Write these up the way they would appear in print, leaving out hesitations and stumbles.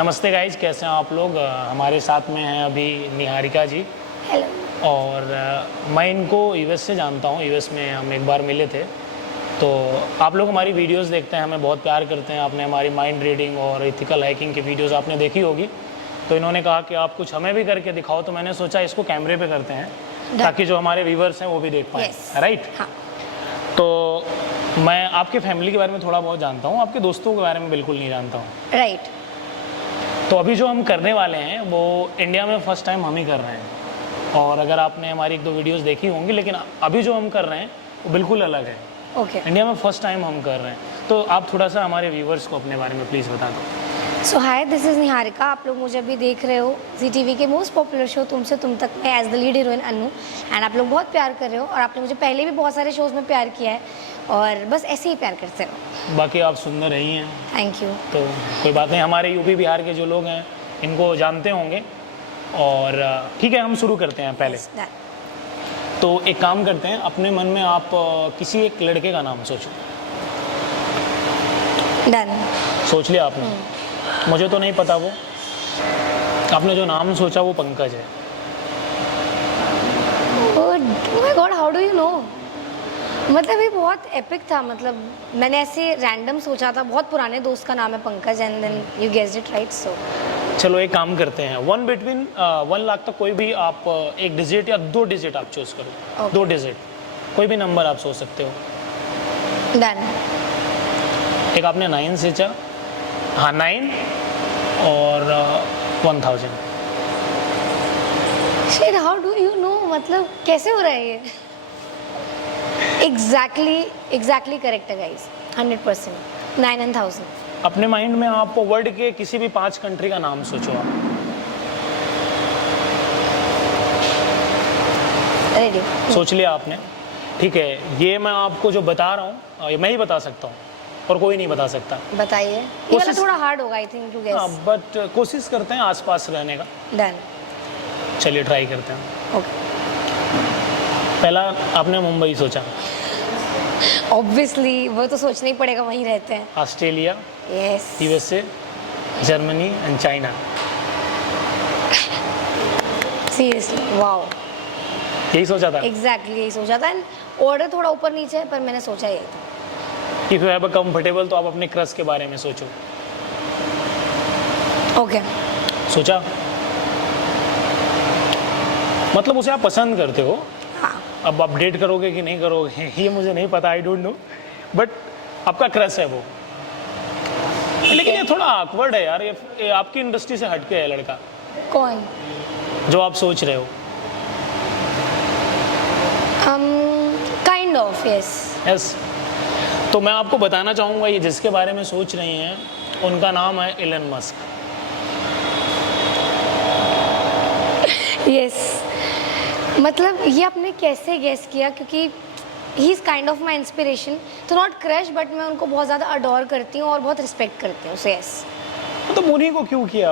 नमस्ते गाइज, कैसे हैं आप लोग। हमारे साथ में हैं अभी निहारिका जी। हेलो। और मैं इनको यूएस से जानता हूँ। यूएस में हम एक बार मिले थे। तो आप लोग हमारी वीडियोस देखते हैं, हमें बहुत प्यार करते हैं। आपने हमारी माइंड रीडिंग और एथिकल हैकिंग की वीडियोस आपने देखी होगी। तो इन्होंने कहा कि आप कुछ हमें भी करके दिखाओ, तो मैंने सोचा इसको कैमरे पे करते हैं ताकि जो हमारे व्यूवर्स हैं वो भी देख पाएँ। राइट। हाँ। तो मैं आपके फैमिली के बारे में थोड़ा बहुत जानता हूँ, आपके दोस्तों के बारे में बिल्कुल नहीं जानता हूँ। राइट। तो अभी जो हम करने वाले हैं वो इंडिया में फ़र्स्ट टाइम हम ही कर रहे हैं। और अगर आपने हमारी एक दो वीडियोस देखी होंगी, लेकिन अभी जो हम कर रहे हैं वो बिल्कुल अलग है। ओके। इंडिया में फ़र्स्ट टाइम हम कर रहे हैं। तो आप थोड़ा सा हमारे व्यूवर्स को अपने बारे में प्लीज़ बता दो। सो हाय, दिस इज़ निहारिका। आप लोग मुझे अभी देख रहे हो ZTV के मोस्ट पॉपुलर शो तुमसे तुम तक में as the lead heroine Annu. And आप लोग बहुत प्यार कर रहे हो और आपने मुझे पहले भी बहुत सारे शोज़ में प्यार किया है और बस ऐसे ही प्यार करते रहो। बाकी आप सुंदर ही हैं। Thank you. तो कोई बात नहीं, हमारे यूपी बिहार के जो लोग हैं इनको जानते होंगे। और ठीक है, हम शुरू करते हैं पहले। तो एक काम करते हैं, अपने मन में आप किसी एक लड़के का नाम सोचो। डन। सोच लिया आपने? मुझे तो नहीं पता वो। आपने जो नाम सोचा वो पंकज है। Oh my God, how do you know? मतलब ये बहुत एपिक था। मतलब मैंने ऐसे रैंडम सोचा था। बहुत पुराने दोस्त का नाम है Pankaj and then you guessed it right. So चलो एक काम करते हैं, 1 बिटवीन 1 लाख तक कोई भी आप एक डिजिट या 2 डिजिट आप चूज करो। 2 डिजिट कोई भी नंबर आप सोच सकते हो। डन। एक आपने 9 सोचा। हाँ, 9 और 1000। Shit, how do you know? मतलब कैसे हो रहा है ये? एग्जैक्टली करेक्ट है गाइस, 100%। 9 and 1000। अपने माइंड में आप वर्ल्ड के किसी भी 5 कंट्री का नाम सोचो आप। रेडी? सोच लिया आपने? ठीक है, ये मैं आपको जो बता रहा हूँ ये मैं ही बता सकता हूँ और कोई नहीं बता सकता। बताइए। ये वाला थोड़ा हार्ड होगा I think to guess. But कोशिश करते हैं आसपास रहने का। डन। चलिए ट्राई करते हैं। ओके। पहला आपने मुंबई सोचा। ऑब्वियसली वो तो सोचना ही पड़ेगा, वहीं रहते हैं। Australia, yes. USA, Germany and China. Seriously wow. यही सोचा था? एग्जैक्टली यही सोचा था। एंड ऑर्डर थोड़ा ऊपर नीचे है पर मैंने सोचा यही था। If you have a comfortable तो आप अपने क्रश के बारे में सोचो। ओके। सोचा? मतलब उसे आप पसंद करते हो। हाँ। अब अपडेट करोगे कि नहीं करोगे ये मुझे नहीं पता, आई डोंट नो, बट आपका क्रश है वो। लेकिन ये थोड़ा awkward है यार, ये आपकी इंडस्ट्री से हटके है लड़का। कौन? जो आप सोच रहे हो। Kind of yes. यस। तो मैं आपको बताना चाहूँगा, ये जिसके बारे में सोच रही हैं उनका नाम है एलन मस्क। यस। मतलब ये आपने कैसे गेस किया? क्योंकि he is kind of my inspiration. तो नॉट क्रश बट मैं उनको बहुत ज़्यादा अडोर करती हूँ और बहुत रिस्पेक्ट करती हूँ। So yes. तो उन्हीं को क्यों किया?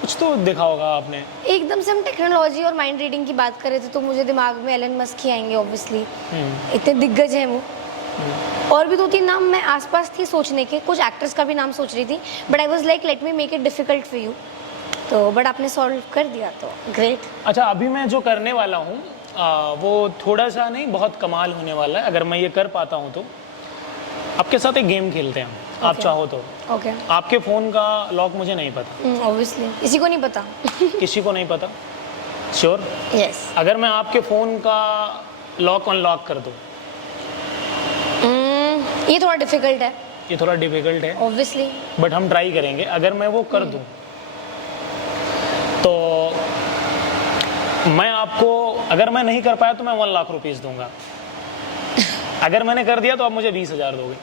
कुछ तो देखा होगा आपने। एकदम से हम टेक्नोलॉजी और माइंड रीडिंग की बात कर रहे थे तो मुझे दिमाग में एलन मस्क ही आएंगे ऑब्वियसली। इतने दिग्गज हैं वो। और भी 2-3 नाम मैं आसपास थी सोचने के, कुछ एक्टर्स का भी नाम सोच रही थी but I was like let me make it difficult for you. तो बट आपने सॉल्व कर दिया तो ग्रेट। अच्छा, अभी मैं जो करने वाला हूँ वो थोड़ा सा नहीं, बहुत कमाल होने वाला है। अगर मैं ये कर पाता हूँ तो आपके साथ एक गेम खेलते हैं। आप चाहो तो। ओके। आपके फ़ोन का लॉक मुझे नहीं पता। ऑब्वियसली किसी को नहीं पता। किसी को नहीं पता? श्योर? यस। अगर मैं आपके फ़ोन का लॉक अनलॉक कर दूँ? ये थोड़ा डिफिकल्ट है। ये थोड़ा डिफिकल्ट है ऑब्वियसली, बट हम ट्राई करेंगे। अगर मैं वो कर दूँ तो मैं आपको, अगर मैं नहीं कर पाया तो मैं 1 लाख रुपीज़ दूंगा। अगर मैंने कर दिया तो आप मुझे 20,000 दोगे।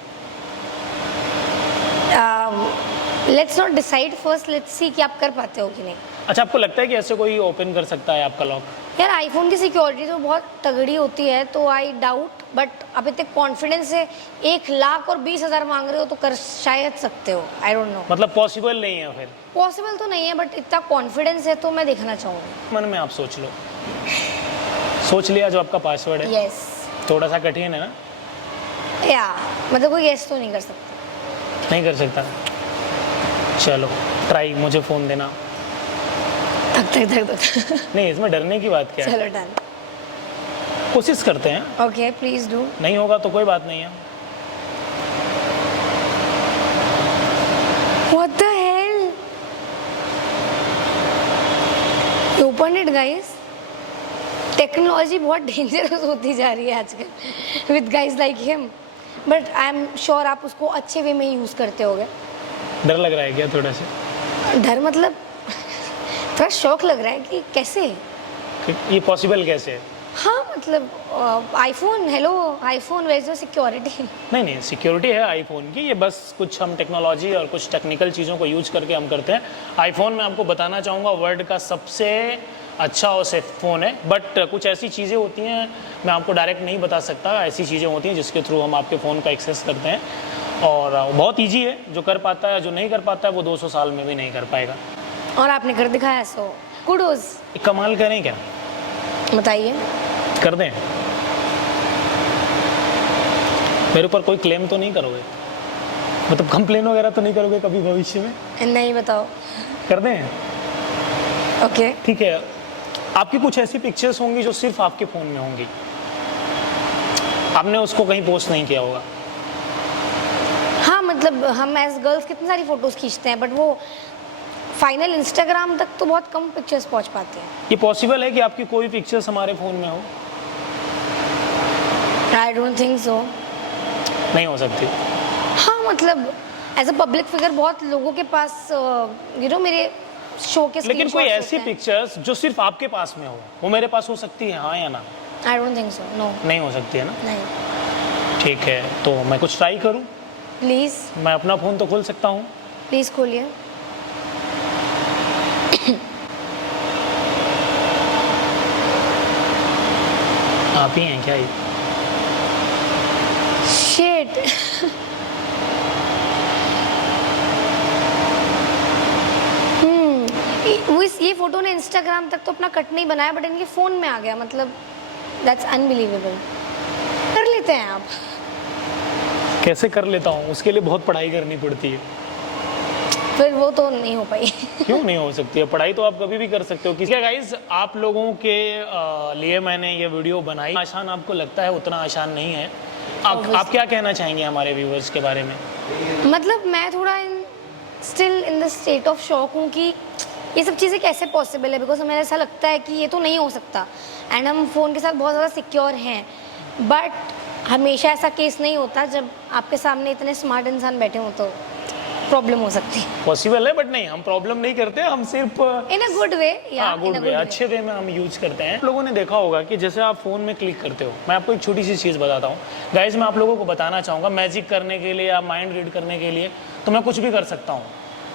Let's not decide first, let's see कि आप कर पाते हो कि नहीं। अच्छा, आपको लगता है कि ऐसे कोई ओपन कर सकता है आपका लॉक? यार आईफोन की सिक्योरिटी तो बहुत तगड़ी होती है तो आई डाउट, बट आप इतने कॉन्फिडेंस से 1 लाख और 20,000 मांग रहे हो तो कर शायद सकते हो। I don't know. मतलब पॉसिबल नहीं है फिर? पॉसिबल तो नहीं है बट इतना कॉन्फिडेंस है तो मैं देखना चाहूँगी। मन में आप सोच लो। सोच लिया जो आपका पासवर्ड है? यस। थोड़ा सा कठिन है ना? या मतलब कोई गेस तो नहीं कर सकता। नहीं कर सकता। चलो ट्राई, मुझे फ़ोन देना। धक धक धक धक। नहीं, इसमें डरने की बात क्या है, चलो डन। कोशिश करते हैं। Okay please do. नहीं होगा तो कोई बात नहीं है। What the hell? You opened it, guys. Technology बहुत डेंजरस होती जा रही है आजकल with guys like him, but I am sure आप उसको अच्छे वे में यूज़ करते होगे। डर लग रहा है क्या थोड़ा सा? डर मतलब थोड़ा शौक लग रहा है कि कैसे, कि ये पॉसिबल कैसे है? हाँ मतलब iPhone, hello iPhone, where is the security? नहीं नहीं, सिक्योरिटी है आईफोन की, ये बस कुछ हम टेक्नोलॉजी और कुछ टेक्निकल चीज़ों को यूज करके हम करते हैं। आईफोन में आपको बताना चाहूँगा वर्ल्ड का सबसे अच्छा और सेफ फ़ोन है, बट कुछ ऐसी चीज़ें होती हैं मैं आपको डायरेक्ट नहीं बता सकता। ऐसी चीज़ें होती हैं जिसके थ्रू हम आपके फ़ोन का एक्सेस करते हैं, और बहुत ईजी है। जो कर पाता है, जो नहीं कर पाता है, वो 200 साल में भी नहीं कर पाएगा। और आपने कर दिखाया, सो कुडोज। कमाल करें क्या? बताइए। कर दें? मेरे ऊपर कोई क्लेम तो नहीं करोगे, मतलब कंप्लेन वगैरह तो नहीं करोगे कभी भविष्य में? नहीं, बताओ। कर दें? ओके ठीक है। आपकी कुछ ऐसी पिक्चर्स होंगी जो सिर्फ आपके फ़ोन में होंगी, आपने उसको कहीं पोस्ट नहीं किया होगा। हाँ मतलब हम एज गर्ल्स कितनी सारी फोटोज खींचते हैं, बट वो फाइनल इंस्टाग्राम तक तो बहुत कम पिक्चर्स पहुंच पाते हैं। ये पॉसिबल है कि आपकी कोई पिक्चर्स हमारे फ़ोन में हो? आई डोंट थिंक सो। नहीं हो सकती। हाँ मतलब एज अ पब्लिक फिगर बहुत लोगों के पास मेरे शो के लेकिन कोई ऐसी पिक्चर्स जो सिर्फ आपके पास में हो, वो मेरे पास हो सकती है, हाँ या ना? I don't think so, no. नहीं हो सकती है ना? नहीं। ठीक है, तो मैं कुछ ट्राई करूं? प्लीज मैं अपना फ़ोन तो खोल सकता हूं। प्लीज खोलिए। आप ही हैं क्या ये? शिट। ये फोटो ने इंस्टाग्राम तक तो अपना कट नहीं बनाया, बट इनके फोन में आ गया, मतलब दैट्स अनबिलीवेबल। कर लेते हैं आप? कैसे कर लेता हूँ? उसके लिए बहुत पढ़ाई करनी पड़ती है। फिर वो तो नहीं हो पाई। क्यों नहीं हो सकती है? पढ़ाई तो आप कभी भी कर सकते हो। क्या गाइज, आप लोगों के लिए मैंने ये वीडियो बनाई। आसान आपको लगता है, उतना आसान नहीं है। आप क्या कहना चाहेंगे हमारे व्यूवर्स के बारे में? मतलब मैं थोड़ा still in the state of shock हूँ कि ये सब चीज़ें कैसे पॉसिबल है, बिकॉज हमें ऐसा लगता है कि ये तो नहीं हो सकता, एंड हम फ़ोन के साथ बहुत ज़्यादा सिक्योर हैं, बट हमेशा ऐसा केस नहीं होता। जब आपके सामने इतने स्मार्ट इंसान बैठे हों तो प्रॉब्लम हो सकती है। पॉसिबल है, बट नहीं, हम प्रॉब्लम नहीं करते, हम सिर्फ इन अ गुड वे, हाँ गुड वे, अच्छे वे में हम यूज करते हैं। आप लोगों ने देखा होगा कि जैसे आप फ़ोन में क्लिक करते हो, मैं आपको एक छोटी सी चीज़ बताता हूँ गाइज। मैं आप लोगों को बताना चाहूँगा, मैजिक करने के लिए या माइंड रीड करने के लिए तो मैं कुछ भी कर सकता हूँ,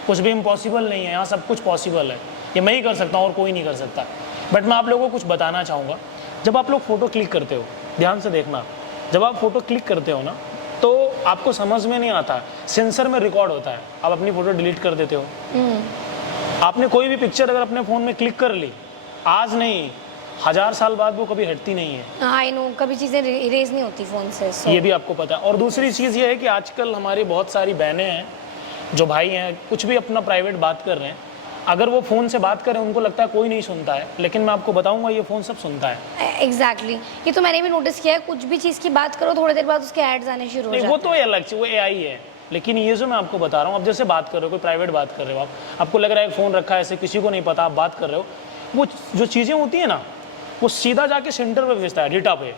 कुछ भी इम्पॉसिबल नहीं है। यहाँ सब कुछ पॉसिबल है, ये मैं ही कर सकता हूँ और कोई नहीं कर सकता। बट मैं आप लोगों को कुछ बताना चाहूँगा। जब आप लोग फ़ोटो क्लिक करते हो, ध्यान से देखना, जब आप फ़ोटो क्लिक करते हो ना, तो आपको समझ में नहीं आता, सेंसर में रिकॉर्ड होता है, आप अपनी फ़ोटो डिलीट कर देते हो। आपने कोई भी पिक्चर अगर अपने फ़ोन में क्लिक कर ली, आज नहीं 1000 साल बाद वो कभी हटती नहीं है। आई नो, कभी चीज़ें इरेज नहीं होती फ़ोन से, ये भी आपको पता है। और दूसरी चीज़ ये है कि आजकल हमारी बहुत सारी बहनें हैं, जो भाई हैं, कुछ भी अपना प्राइवेट बात कर रहे हैं, अगर वो फ़ोन से बात करें उनको लगता है कोई नहीं सुनता है, लेकिन मैं आपको बताऊंगा ये फ़ोन सब सुनता है। एग्जैक्टली ये तो मैंने भी नोटिस किया है। कुछ भी चीज़ की बात करो, थोड़ी देर बाद उसके एड्स आने शुरू हो जाते हैं। वो तो अलग चीज़, वो AI है। लेकिन ये जो मैं आपको बता रहा हूँ, आप जैसे बात कर रहे हो, कोई प्राइवेट बात कर रहे हो, आपको लग रहा है फ़ोन रखा है ऐसे, किसी को नहीं पता, आप बात कर रहे हो, वो जो चीज़ें होती हैं ना, वो सीधा जाके सेंटर पर भेजता है, डेटा पे।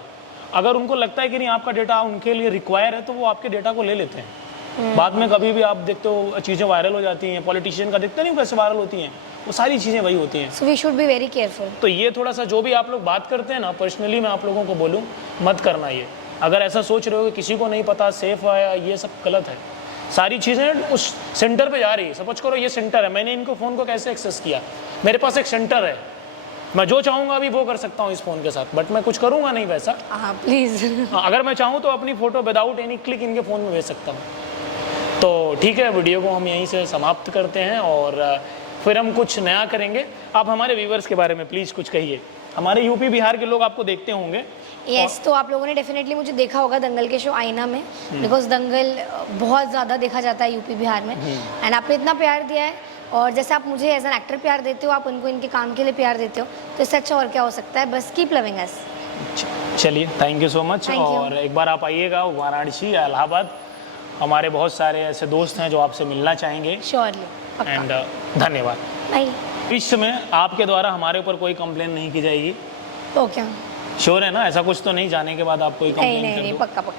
अगर उनको लगता है कि नहीं आपका डेटा उनके लिए रिक्वायर है, तो वो आपके डेटा को ले लेते हैं। बाद में कभी भी आप देखते हो चीज़ें वायरल हो जाती हैं, पॉलिटिशियन का देखते नहीं कैसे वायरल होती हैं, वो सारी चीज़ें वही होती हैं। So we should be very careful. तो ये थोड़ा सा जो भी आप लोग बात करते हैं ना, पर्सनली मैं आप लोगों को बोलूँ, मत करना ये। अगर ऐसा सोच रहे हो कि किसी को नहीं पता, सेफ है, ये सब गलत है। सारी चीज़ें उस सेंटर पे जा रही है। सपोज करो ये सेंटर है, मैंने इनको फ़ोन को कैसे एक्सेस किया, मेरे पास एक सेंटर है, मैं जो चाहूँगा अभी वो कर सकता हूँ इस फ़ोन के साथ, बट मैं कुछ करूँगा नहीं वैसा। हाँ प्लीज़। अगर मैं चाहूँ तो अपनी फ़ोटो विदाउट एनी क्लिक इनके फ़ोन में भेज सकता हूँ। तो ठीक है, वीडियो को हम यहीं से समाप्त करते हैं और फिर हम कुछ नया करेंगे। आप हमारे व्यूवर्स के बारे में प्लीज़ कुछ कहिए। हमारे यूपी बिहार के लोग आपको देखते होंगे। यस, तो आप लोगों ने डेफिनेटली मुझे देखा होगा दंगल के शो आईना में, बिकॉज दंगल बहुत ज़्यादा देखा जाता है यूपी बिहार में। एंड आपने इतना प्यार दिया है, और जैसे आप मुझे एज एन एक्टर प्यार देते हो, आप उनको इनके काम के लिए प्यार देते हो, तो इससे अच्छा और क्या हो सकता है। बस कीप लविंग अस। चलिए, thank you so much. Thank you. और एक बार आप आइएगा वाराणसी या इलाहाबाद, हमारे बहुत सारे ऐसे दोस्त हैं जो आपसे मिलना चाहेंगे। श्योरली। एंड धन्यवाद। बाय। भविष्य में आपके द्वारा हमारे ऊपर कोई कंप्लेन नहीं की जाएगी? ओके। श्योर है ना? ऐसा कुछ तो नहीं जाने के बाद आप कोई नहीं कंप्लेन नहीं कर नहीं, दो? पक्का पक्का।